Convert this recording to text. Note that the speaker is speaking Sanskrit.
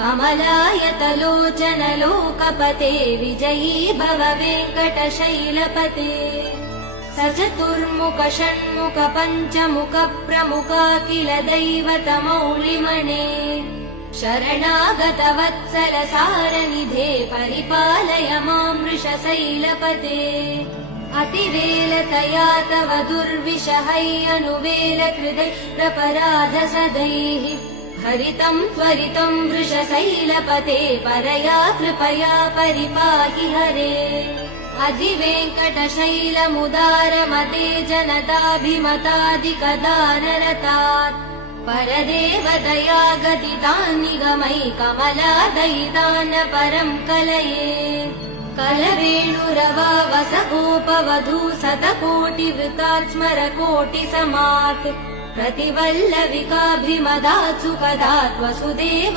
कमलायतलोचन लोकपते विजयी भव वेङ्कटशैलपते सचतुर्मुख षण्मुख पञ्चमुख प्रमुखाखिल दैवतमौलिमणे शरणागत वत्सल सारनिधे परिपालय मां वृषशैलपते अतिवेलतया तव दुर्विषहैयनुवेल कृतैरपराध सदैः हरितं त्वरितं वृषशैलपते परया कृपया परिपाहि हरे अधिवेङ्कटशैलमुदारमते जनताभिमतादिकदानरतात् परदेवदया गदितान् निगमै कमलादयितान् परं कलये कलवेणुरवा वसगोपवधू शतकोटिवृतात् स्मरकोटिसमात् प्रतिवल्लविकाभिमदात् सुखदात् वसुदेव